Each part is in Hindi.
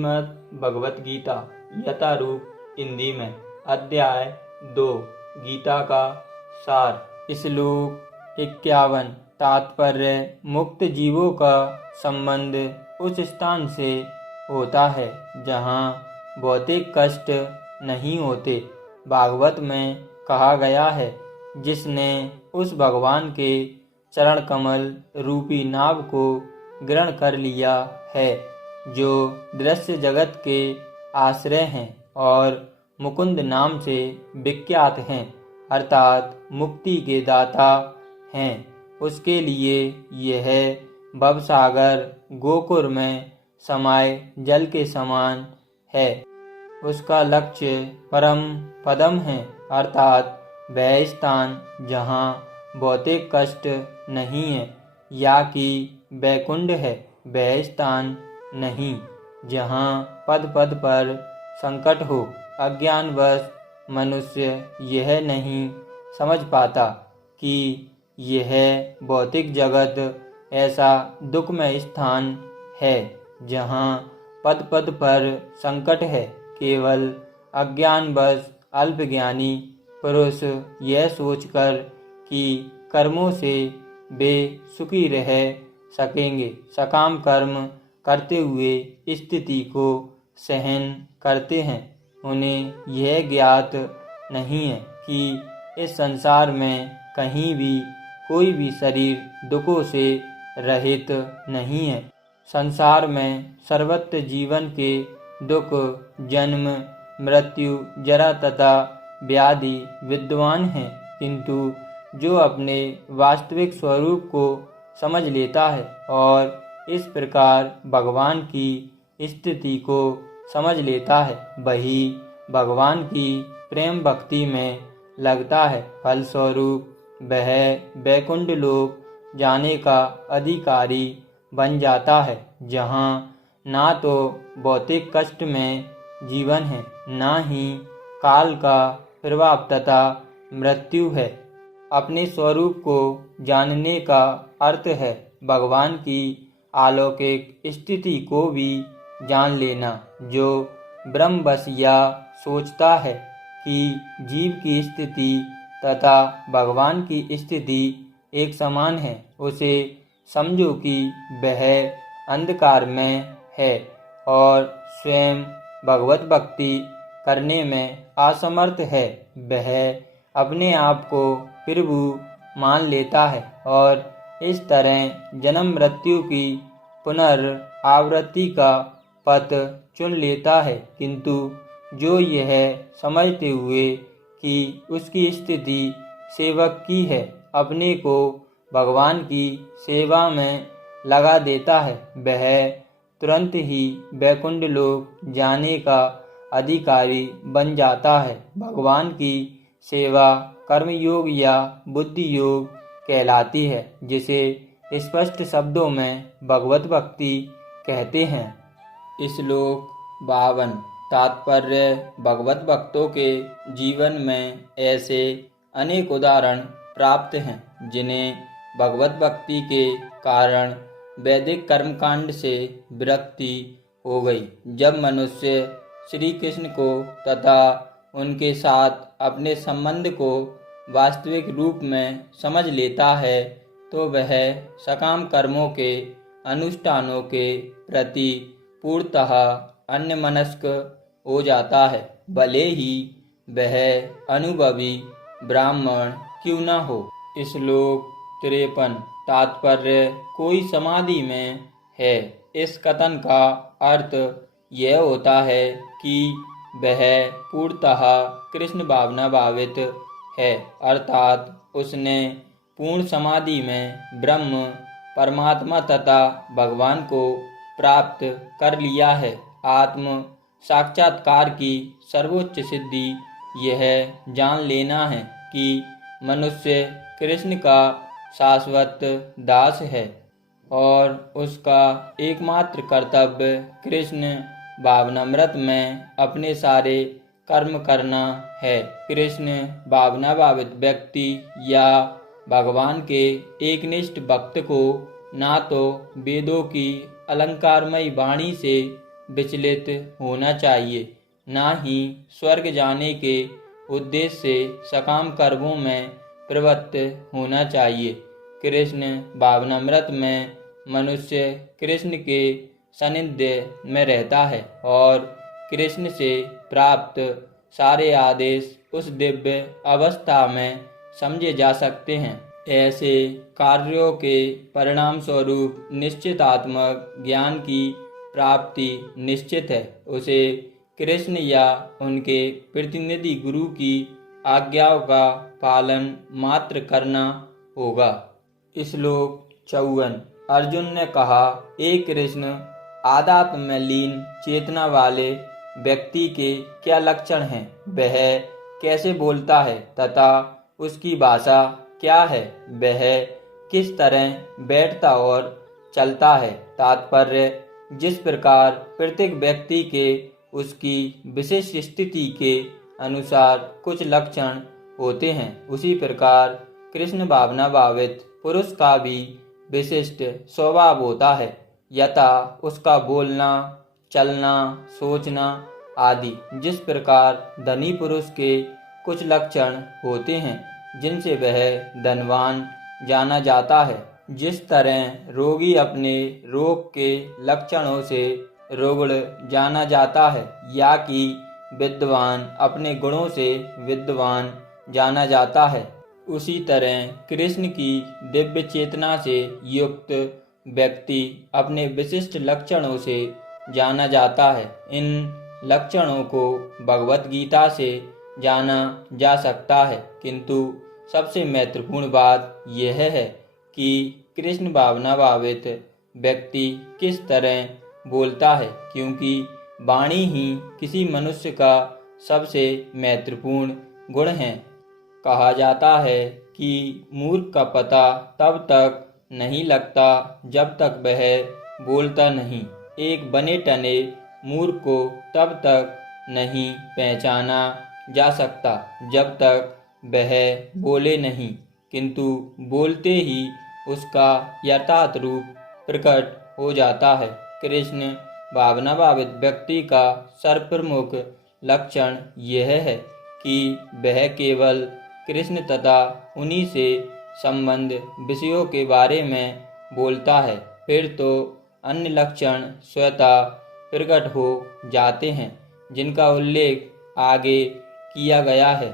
श्रीमद् भगवत गीता यथारूप हिंदी में अध्याय 2 गीता का सार। श्लोक 51। तात्पर्य: मुक्त जीवों का संबंध उस स्थान से होता है जहाँ भौतिक कष्ट नहीं होते। भागवत में कहा गया है, जिसने उस भगवान के चरण कमल रूपी नाभ को ग्रहण कर लिया है, जो दृश्य जगत के आश्रय हैं और मुकुंद नाम से विख्यात हैं, अर्थात मुक्ति के दाता हैं, उसके लिए यह भवसागर गोकुल में समाये जल के समान है। उसका लक्ष्य परम पदम है, अर्थात वह स्थान जहाँ भौतिक कष्ट नहीं है, या कि वैकुंठ है वह स्थान नहीं जहाँ पद पद पर संकट हो। अज्ञानवश मनुष्य यह नहीं समझ पाता कि यह भौतिक जगत ऐसा दुखमय स्थान है जहाँ पद पद पर संकट है। केवल अज्ञानवश अल्पज्ञानी पुरुष यह सोचकर कि कर्मों से वे सुखी रह सकेंगे, सकाम कर्म करते हुए स्थिति को सहन करते हैं। उन्हें यह ज्ञात नहीं है कि इस संसार में कहीं भी कोई भी शरीर दुखों से रहित नहीं है। संसार में सर्वत्र जीवन के दुख, जन्म, मृत्यु, जरा तथा व्याधि विद्यमान हैं, किंतु जो अपने वास्तविक स्वरूप को समझ लेता है और इस प्रकार भगवान की स्थिति को समझ लेता है, वही भगवान की प्रेम भक्ति में लगता है। फलस्वरूप वह वैकुंठ लोक जाने का अधिकारी बन जाता है, जहाँ ना तो भौतिक कष्ट में जीवन है, ना ही काल का प्रभाव तथा मृत्यु है। अपने स्वरूप को जानने का अर्थ है भगवान की अलौकिक स्थिति को भी जान लेना। जो ब्रह्मवश या सोचता है कि जीव की स्थिति तथा भगवान की स्थिति एक समान है, उसे समझो कि वह अंधकार में है और स्वयं भगवत भक्ति करने में असमर्थ है। वह अपने आप को प्रभु मान लेता है और इस तरह जन्म मृत्यु की पुनरावृत्ति का पथ चुन लेता है। किंतु जो यह समझते हुए कि उसकी स्थिति सेवक की है, अपने को भगवान की सेवा में लगा देता है, वह तुरंत ही वैकुंठ लोक जाने का अधिकारी बन जाता है। भगवान की सेवा कर्मयोग या बुद्धि योग कहलाती है, जिसे स्पष्ट शब्दों में भगवत भक्ति कहते हैं। श्लोक 52। तात्पर्य: भगवत भक्तों के जीवन में ऐसे अनेक उदाहरण प्राप्त हैं, जिन्हें भगवत भक्ति के कारण वैदिक कर्मकांड से विरक्ति हो गई। जब मनुष्य श्री कृष्ण को तथा उनके साथ अपने संबंध को वास्तविक रूप में समझ लेता है, तो वह सकाम कर्मों के अनुष्ठानों के प्रति पूर्णतः अन्यमनस्क हो जाता है, भले ही वह अनुभवी ब्राह्मण क्यों न हो। श्लोक 53। तात्पर्य: कोई समाधि में है, इस कथन का अर्थ यह होता है कि वह पूर्णतः कृष्ण भावना भावित है, अर्थात उसने पूर्ण समाधि में ब्रह्म, परमात्मा तथा भगवान को प्राप्त कर लिया है। आत्म साक्षात्कार की सर्वोच्च सिद्धि यह जान लेना है कि मनुष्य कृष्ण का शाश्वत दास है और उसका एकमात्र कर्तव्य कृष्ण भावनामृत में अपने सारे कर्म करना है। कृष्ण भावना भावित व्यक्ति या भगवान के एकनिष्ठ भक्त को ना तो वेदों की अलंकारमयी वाणी से विचलित होना चाहिए, ना ही स्वर्ग जाने के उद्देश्य से सकाम कर्मों में प्रवृत्त होना चाहिए। कृष्ण भावनामृत में मनुष्य कृष्ण के सानिध्य में रहता है और कृष्ण से प्राप्त सारे आदेश उस दिव्य अवस्था में समझे जा सकते हैं। ऐसे कार्यों के परिणाम स्वरूप निश्चितात्मक ज्ञान की प्राप्ति निश्चित है। उसे कृष्ण या उनके प्रतिनिधि गुरु की आज्ञाओं का पालन मात्र करना होगा। श्लोक 54। अर्जुन ने कहा, हे कृष्ण, आध्यात्म में लीन चेतना वाले व्यक्ति के क्या लक्षण हैं? वह कैसे बोलता है तथा उसकी भाषा क्या है? वह किस तरह बैठता और चलता है? तात्पर्य, जिस प्रकार प्रत्येक व्यक्ति के उसकी विशिष्ट स्थिति के अनुसार कुछ लक्षण होते हैं, उसी प्रकार कृष्ण भावना भावित पुरुष का भी विशिष्ट स्वभाव होता है। यथा उसका बोलना, चलना, सोचना आदि। जिस प्रकार धनी पुरुष के कुछ लक्षण होते हैं जिनसे वह धनवान जाना जाता है, जिस तरह रोगी अपने रोग के लक्षणों से रुग्ण जाना जाता है, या कि विद्वान अपने गुणों से विद्वान जाना जाता है, उसी तरह कृष्ण की दिव्य चेतना से युक्त व्यक्ति अपने विशिष्ट लक्षणों से जाना जाता है। इन लक्षणों को भगवत गीता से जाना जा सकता है, किंतु सबसे महत्वपूर्ण बात यह है कि कृष्ण भावना भावित व्यक्ति किस तरह बोलता है, क्योंकि वाणी ही किसी मनुष्य का सबसे महत्वपूर्ण गुण है। कहा जाता है कि मूर्ख का पता तब तक नहीं लगता जब तक वह बोलता नहीं। एक बने टने मूर्ख को तब तक नहीं पहचाना जा सकता जब तक वह बोले नहीं, किंतु बोलते ही उसका यथार्थ रूप प्रकट हो जाता है। कृष्ण भावना भावित व्यक्ति का सर्वप्रमुख लक्षण यह है कि वह केवल कृष्ण तथा उन्हीं से संबंध विषयों के बारे में बोलता है, फिर तो अन्य लक्षण स्वतः प्रकट हो जाते हैं जिनका उल्लेख आगे किया गया है।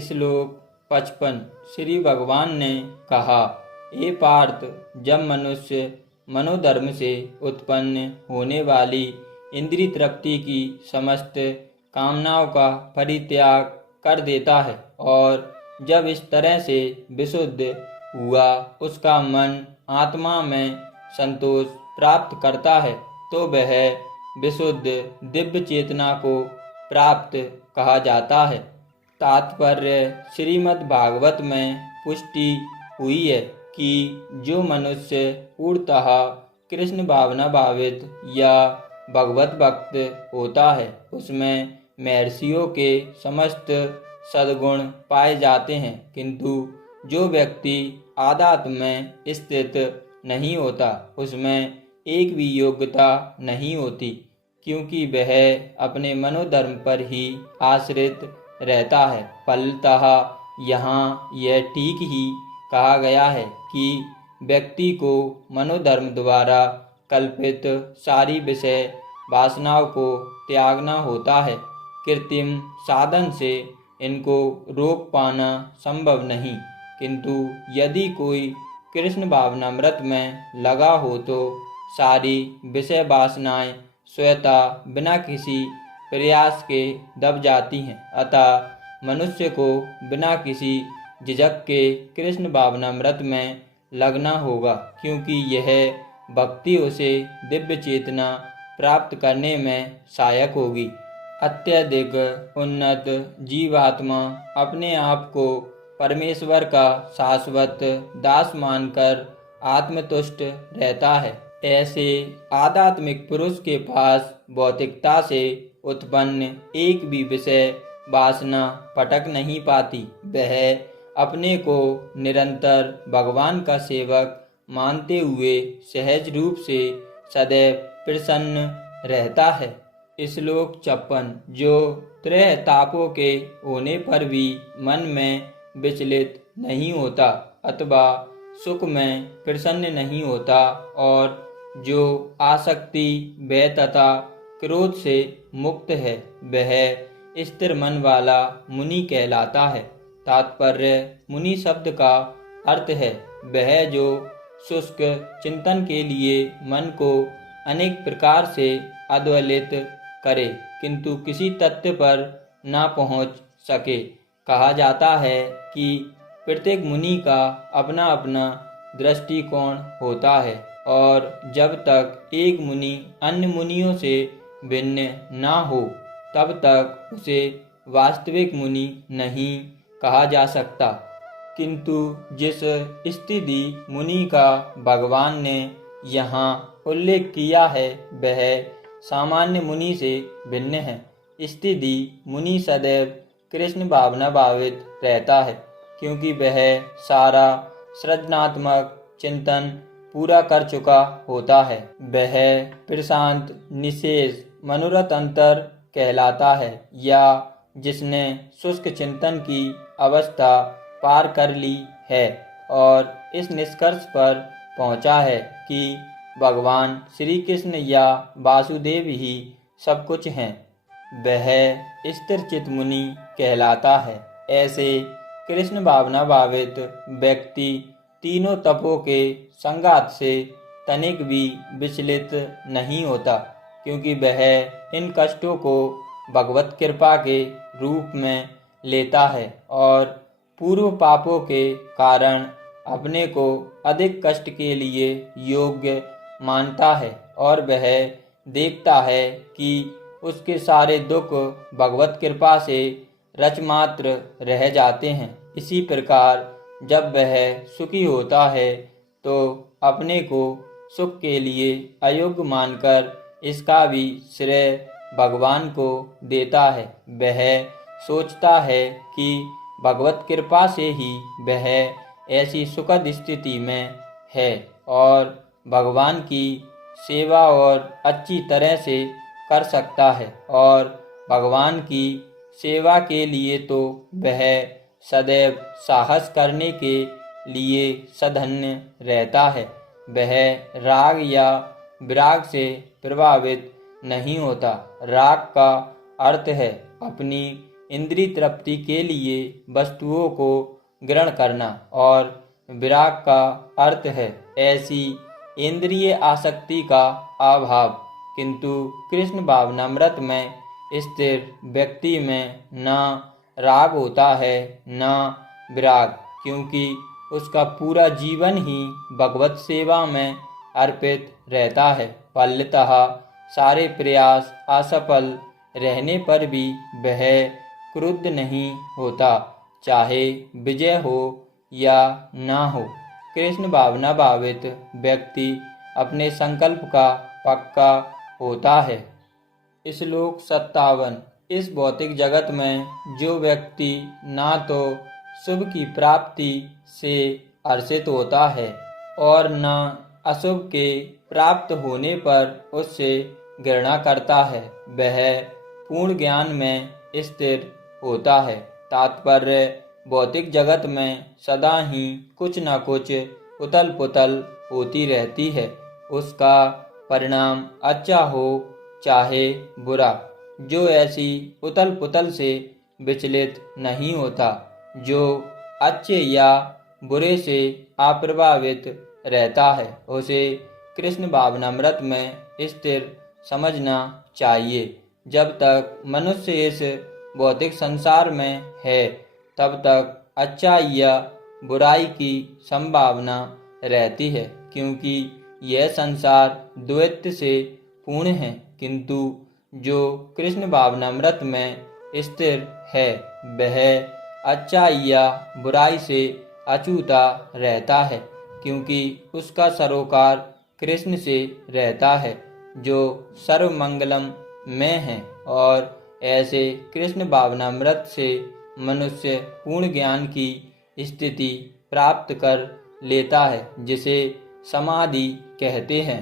श्लोक 55। श्री भगवान ने कहा, हे पार्थ, जब मनुष्य मनोधर्म से उत्पन्न होने वाली इंद्रिय तृप्ति की समस्त कामनाओं का परित्याग कर देता है और जब इस तरह से विशुद्ध हुआ उसका मन आत्मा में संतोष प्राप्त करता है, तो वह विशुद्ध दिव्य चेतना को प्राप्त कहा जाता है। तात्पर्य, श्रीमद् भागवत में पुष्टि हुई है कि जो मनुष्य पूर्णतः कृष्ण भावना भावित या भगवत भक्त होता है, उसमें महर्षियों के समस्त सद्गुण पाए जाते हैं, किंतु जो व्यक्ति आध्यात्म में स्थित नहीं होता उसमें एक भी योग्यता नहीं होती, क्योंकि वह अपने मनोधर्म पर ही आश्रित रहता है। फलतः यहाँ यह ठीक ही कहा गया है कि व्यक्ति को मनोधर्म द्वारा कल्पित सारी विषय वासनाओं को त्यागना होता है। कृत्रिम साधन से इनको रोक पाना संभव नहीं, किंतु यदि कोई कृष्ण भावनामृत में लगा हो तो सारी विषय वासनाएं स्वतः बिना किसी प्रयास के दब जाती हैं। अतः मनुष्य को बिना किसी झिझक के कृष्ण भावनामृत में लगना होगा, क्योंकि यह भक्ति उसे दिव्य चेतना प्राप्त करने में सहायक होगी। अत्यधिक उन्नत जीवात्मा अपने आप को परमेश्वर का शाश्वत दास मानकर आत्मतुष्ट रहता है। ऐसे आध्यात्मिक पुरुष के पास भौतिकता से उत्पन्न एक भी विषय वासना पटक नहीं पाती। वह अपने को निरंतर भगवान का सेवक मानते हुए सहज रूप से सदैव प्रसन्न रहता है। श्लोक 56। जो त्रय तापों के होने पर भी मन में विचलित नहीं होता अथवा सुख में प्रसन्न नहीं होता और जो आसक्ति भय तथा क्रोध से मुक्त है वह स्थिर मन वाला मुनि कहलाता है। तात्पर्य मुनि शब्द का अर्थ है वह जो शुष्क चिंतन के लिए मन को अनेक प्रकार से अद्वलित करे किंतु किसी तथ्य पर न पहुंच सके। कहा जाता है कि प्रत्येक मुनि का अपना अपना दृष्टिकोण होता है और जब तक एक मुनि अन्य मुनियों से भिन्न ना हो तब तक उसे वास्तविक मुनि नहीं कहा जा सकता। किंतु जिस स्थिति मुनि का भगवान ने यहाँ उल्लेख किया है वह सामान्य मुनि से भिन्न है। स्थिति मुनि सदैव कृष्ण भावना भावित रहता है क्योंकि वह सारा सृजनात्मक चिंतन पूरा कर चुका होता है। वह प्रशांत निशेष मनोरथ अंतर कहलाता है या जिसने शुष्क चिंतन की अवस्था पार कर ली है और इस निष्कर्ष पर पहुंचा है कि भगवान श्री कृष्ण या वासुदेव ही सब कुछ हैं, वह स्थिर चित मुनि कहलाता है। ऐसे कृष्ण भावना भावित व्यक्ति तीनों तपों के संघात से तनिक भी विचलित नहीं होता क्योंकि वह इन कष्टों को भगवत कृपा के रूप में लेता है और पूर्व पापों के कारण अपने को अधिक कष्ट के लिए योग्य मानता है और वह देखता है कि उसके सारे दुख भगवत कृपा से रचमात्र रह जाते हैं। इसी प्रकार जब वह सुखी होता है तो अपने को सुख के लिए अयोग्य मानकर इसका भी श्रेय भगवान को देता है। वह सोचता है कि भगवत कृपा से ही वह ऐसी सुखद स्थिति में है और भगवान की सेवा और अच्छी तरह से कर सकता है और भगवान की सेवा के लिए तो वह सदैव साहस करने के लिए सधन्य रहता है। वह राग या विराग से प्रभावित नहीं होता। राग का अर्थ है अपनी इंद्रिय तृप्ति के लिए वस्तुओं को ग्रहण करना और विराग का अर्थ है ऐसी इंद्रिय आसक्ति का अभाव। किंतु कृष्ण भावनामृत में स्थिर व्यक्ति में न राग होता है न विराग क्योंकि उसका पूरा जीवन ही भगवत सेवा में अर्पित रहता है। फलतः सारे प्रयास असफल रहने पर भी वह क्रुद्ध नहीं होता, चाहे विजय हो या ना हो। कृष्ण भावना भावित व्यक्ति अपने संकल्प का पक्का होता है। श्लोक 57। इस भौतिक जगत में जो व्यक्ति ना तो शुभ की प्राप्ति से हर्षित होता है और न अशुभ के प्राप्त होने पर उससे घृणा करता है वह पूर्ण ज्ञान में स्थिर होता है। तात्पर्य भौतिक जगत में सदा ही कुछ न कुछ उथल पुथल होती रहती है, उसका परिणाम अच्छा हो चाहे बुरा। जो ऐसी उथल पुथल से विचलित नहीं होता, जो अच्छे या बुरे से अप्रभावित रहता है, उसे कृष्ण भावनामृत में स्थिर समझना चाहिए। जब तक मनुष्य इस भौतिक संसार में है तब तक अच्छाई या बुराई की संभावना रहती है क्योंकि यह संसार द्वैत से पूर्ण है। किंतु जो कृष्ण भावनामृत में स्थिर है वह अच्छाई या बुराई से अछूता रहता है क्योंकि उसका सरोकार कृष्ण से रहता है जो सर्वमंगलम में है। और ऐसे कृष्ण भावनामृत से मनुष्य पूर्ण ज्ञान की स्थिति प्राप्त कर लेता है जिसे समाधि कहते हैं।